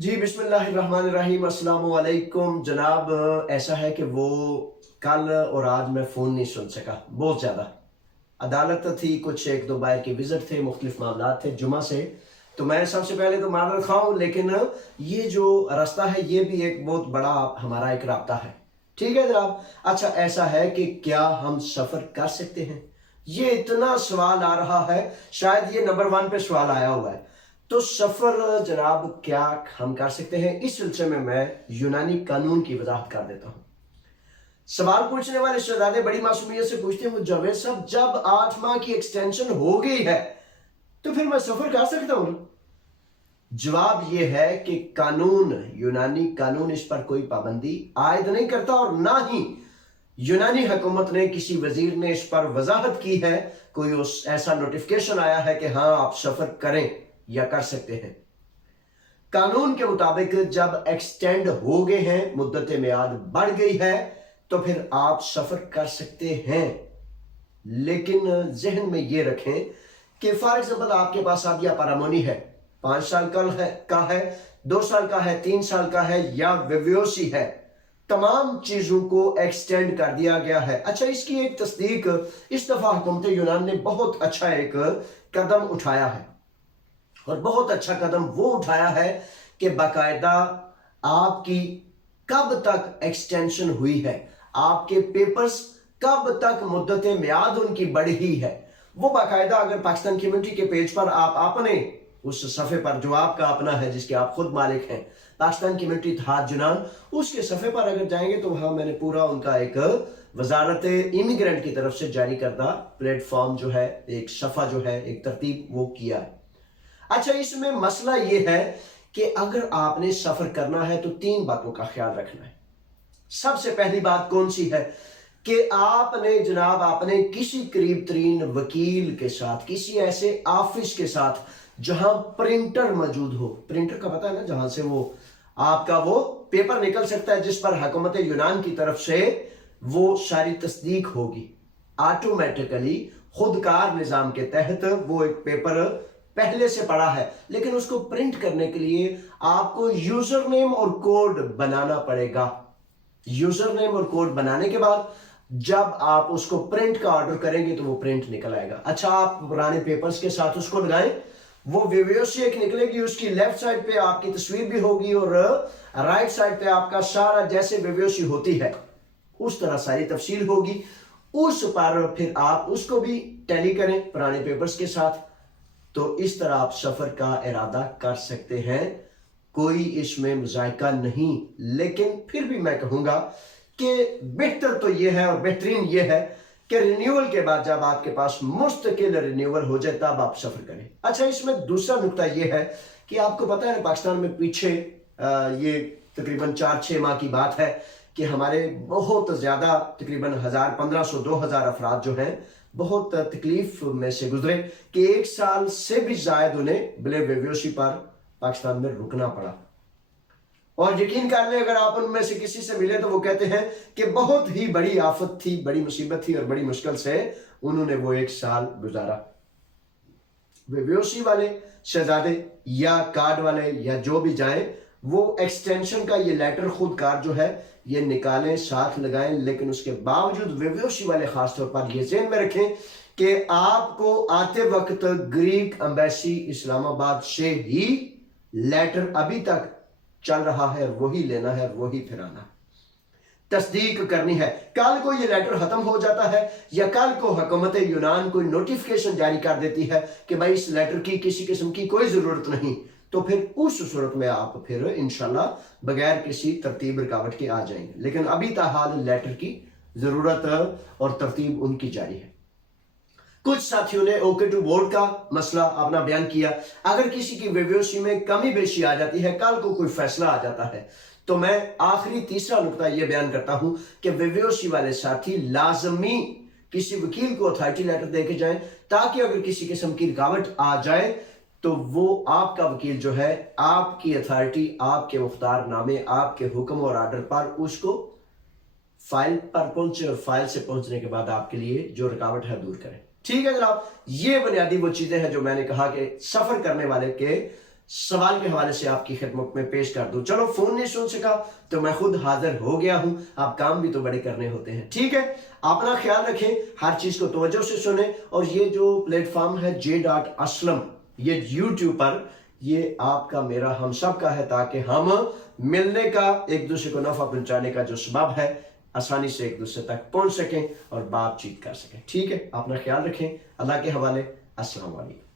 جی बिस्मिल्लाहिर्रहमानिर्रहीम अस्सलाम वालेकुम जनाब। ऐसा है कि वो कल और आज मैं फ़ोन नहीं सुन सका, बहुत ज़्यादा अदालत थी, कुछ एक दो बार की विज़िट थे, मुख्तलिफ मामला थे जुमा से। तो मैं सबसे पहले तो माजरत खा हूँ, लेकिन ये जो रास्ता है ये भी एक बहुत बड़ा हमारा एक रास्ता है। ठीक है जनाब। अच्छा, ऐसा है कि क्या हम सफ़र कर सकते हैं? ये इतना सवाल आ रहा है, शायद ये नंबर 1 पे सवाल आया हुआ है। तो सफ़र जनाब क्या हम कर सकते हैं? इस सिलसिले में मैं यूनानी कानून की वजाहत कर देता हूँ। सवाल पूछने वाले शहजादे बड़ी मासूमियत से पूछते हैं, जावेद साहब जब 8 माह की एक्सटेंशन हो गई है तो फिर मैं सफ़र कर सकता हूँ? जवाब यह है कि कानून, यूनानी कानून इस पर कोई पाबंदी आयद नहीं करता, और ना ही यूनानी हुकूमत ने, किसी वजीर ने इस पर वजाहत की है, कोई उस ऐसा नोटिफिकेशन आया है कि हाँ आप सफ़र करें या कर सकते हैं। कानून के मुताबिक जब एक्सटेंड हो गए हैं, मुद्दत मियाद बढ़ गई है, तो फिर आप सफ़र कर सकते हैं। लेकिन जहन में ये रखें कि फॉर एग्जाम्पल आपके पास आदिया पारामोनी है, 5 साल का है, 2 साल का है, 3 साल का है, या विव्योसी है, तमाम चीज़ों को एक्सटेंड कर दिया गया है। अच्छा, इसकी एक तस्दीक इस दफ़ा हुकूमत यूनान ने बहुत अच्छा एक कदम उठाया है, और बहुत अच्छा कदम वो उठाया है कि बाकायदा आपकी कब तक एक्सटेंशन हुई है, आपके पेपर्स कब तक मुद्दत मियाद उनकी बढ़ी है, वो बाकायदा अगर पाकिस्तान कम्युनिटी के पेज पर आप अपने उस सफ़े पर जो आपका अपना है, जिसके आप खुद मालिक हैं, पाकिस्तान कम्युनिटी इत्तेहाद जुनान, उसके सफ़े पर अगर जाएंगे तो वहाँ मैंने पूरा उनका एक वजारत इमिग्रेंट की तरफ से जारी करदा प्लेटफॉर्म जो है, एक सफ़ा जो है, एक तरतीब वो किया है। अच्छा, इसमें मसला ये है कि अगर आपने सफ़र करना है तो 3 बातों का ख्याल रखना है। सबसे पहली बात कौन सी है कि आपने जनाब आपने किसी करीब तरीन वकील के साथ, किसी ऐसे ऑफिस के साथ जहां प्रिंटर मौजूद हो, प्रिंटर का पता है ना, जहां से वो आपका वो पेपर निकल सकता है, जिस पर हुकूमत यूनान की तरफ से वो सारी तस्दीक होगी ऑटोमेटिकली, खुदकार निज़ाम के तहत। वो एक पेपर पहले से पड़ा है, लेकिन उसको प्रिंट करने के लिए आपको यूजर नेम और कोड बनाना पड़ेगा। यूजर नेम और कोड बनाने के बाद जब आप उसको प्रिंट का ऑर्डर करेंगे तो वो प्रिंट निकल आएगा। अच्छा, आप पुराने पेपर्स के साथ उसको लगाएं, वो वीवीओसी एक निकलेगी, उसकी लेफ्ट साइड पे आपकी तस्वीर भी होगी और राइट साइड पे आपका सारा, जैसे वीवीओसी होती है उस तरह सारी तफसील होगी। उस पर फिर आप उसको भी टैली करें पुराने पेपर्स के साथ, तो इस तरह आप सफ़र का इरादा कर सकते हैं, कोई इसमें मुज़ायका नहीं। लेकिन फिर भी मैं कहूँगा कि बेहतर तो ये है और बेहतरीन ये है कि रिन्यूअल के बाद जब आपके पास मुस्तकिल रिन्यूअल हो जाए तब आप सफ़र करें। अच्छा, इसमें दूसरा नुकता ये है कि आपको पता है पाकिस्तान में पीछे ये तकरीबन 4-6 माह की बात है कि हमारे बहुत ज़्यादा तकरीबन 1500-2000 अफराद जो हैं बहुत तकलीफ में से गुजरे कि 1 साल से भी जायद उन्हें बिले वेव्योसी पर पाकिस्तान में रुकना पड़ा। और यकीन कर लें, अगर आप उनमें से किसी से मिले तो वो कहते हैं कि बहुत ही बड़ी आफत थी, बड़ी मुसीबत थी, और बड़ी मुश्किल से उन्होंने वो 1 साल गुजारा। वेव्योसी वाले शहजादे या कार्ड वाले या जो भी जाएं, वो एक्सटेंशन का ये लेटर खुदकार जो है ये निकालें, साथ लगाएं। लेकिन उसके बावजूद वेव्योसी वाले खासतौर पर ये ज़हन में रखें कि आपको आते वक्त ग्रीक एम्बेसी इस्लामाबाद से ही लेटर अभी तक चल रहा है, वही लेना है, वही फिर आना है, तस्दीक करनी है। कल को ये लेटर खत्म हो जाता है या कल को हुकूमत यूनान कोई नोटिफिकेशन जारी कर देती है कि भाई इस लेटर की किसी किस्म की कोई ज़रूरत नहीं, तो फिर उस सूरत में आप फिर इंशाल्लाह बगैर किसी तरतीब रुकावट के आ जाएंगे। लेकिन अभी ताहाल लेटर की ज़रूरत और तरतीब उनकी जारी है। कुछ साथियों ने ओके टू बोर्ड का मसला अपना बयान किया। अगर किसी की वेव्योसी में कमी बेशी आ जाती है, कल को कोई फैसला आ जाता है, तो मैं आखिरी तीसरा नुकता यह बयान करता हूं कि वेव्योसी वाले साथी लाजमी किसी वकील को अथॉरिटी लेटर देके जाएं, ताकि अगर किसी किस्म की रुकावट आ जाए तो वो आपका वकील जो है आपकी अथॉरिटी, आपके मुख्तार नामे, आपके हुक्म और आर्डर पर उसको फाइल पर पहुंचे और फाइल से पहुंचने के बाद आपके लिए जो रुकावट है दूर करें। ठीक है जनाब, ये बुनियादी वो चीजें हैं जो मैंने कहा कि सफर करने वाले के سوال کے حوالے سے آپ کی خدمت میں پیش کر دوں. چلو فون نہیں سن سکا تو میں خود حاضر ہو گیا ہوں. آپ کام بھی تو بڑے کرنے ہوتے ہیں. ٹھیک ہے, اپنا خیال رکھیں, ہر چیز کو توجہ سے سنیں. اور یہ جو پلیٹ فارم ہے J.Aslam, یہ یوٹیوب پر, یہ آپ کا میرا ہم سب کا ہے, تاکہ ہم ملنے کا, ایک دوسرے کو نفع پہنچانے کا جو سبب ہے, آسانی سے ایک دوسرے تک پہنچ سکیں اور بات چیت کر سکیں. ٹھیک ہے, اپنا خیال رکھیں. اللہ کے حوالے. السلام علیکم.